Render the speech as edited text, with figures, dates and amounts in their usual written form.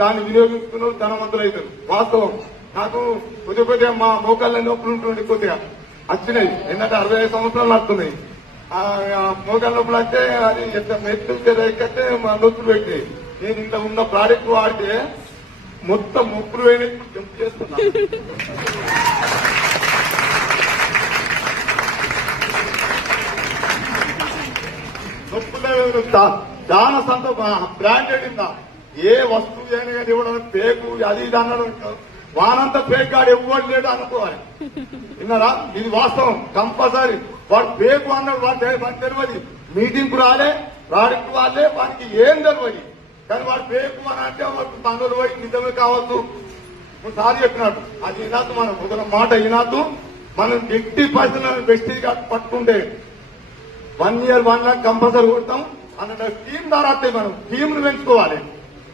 దాన్ని వినియోగించుకున్న ధనవంతులు అవుతారు. వాస్తవం నాకు కొద్దిగా మా మోకాళ్ళ నొప్పులు ఉంటుండే కొద్దిగా వచ్చినాయి. ఏంటంటే 65 సంవత్సరాలు వస్తున్నాయి. మోకాళ్ళ నొప్పులు అంటే అది మెట్లు ఎక్కితే మా నొప్పులు పెట్టినాయి. నేను ఇంత ఉన్న ప్రోడక్ట్ వాడితే మొత్తం మొప్పులు వేయడానికి జంప్ చేస్తున్నా. నొప్పులు చాలా బ్రాండెడ్ ఇందా ఏ వస్తువు అయినా కానీ ఇవ్వడం పేకు అది ఇది అన్నాడు. వానంతా పేక్ గాడు ఇవ్వడు లేడు అనుకోవాలి. విన్నారా? ఇది వాస్తవం. కంపల్సరీ వాడు పేకు అన్నాడు. వాడు తెలియదు. మీటింగ్ కు రాలే, ప్రాడక్ట్ వాళ్ళే, వానికి ఏం తెలియదు. కానీ వాడు పేకు అని అంటే వాడు పనులు పోయి నిజమే కావద్దు. సారి చెప్పినట్టు అది వినద్దు. మనం ఒక మాట వినద్దు. మనం 80% వెస్టేజ్ పట్టుకుంటే 1 year 1 lakh కంపల్సరీ కొడతాం. అన్న స్కీమ్ ద్వారా మనం స్కీమ్ ను పెంచుకోవాలి.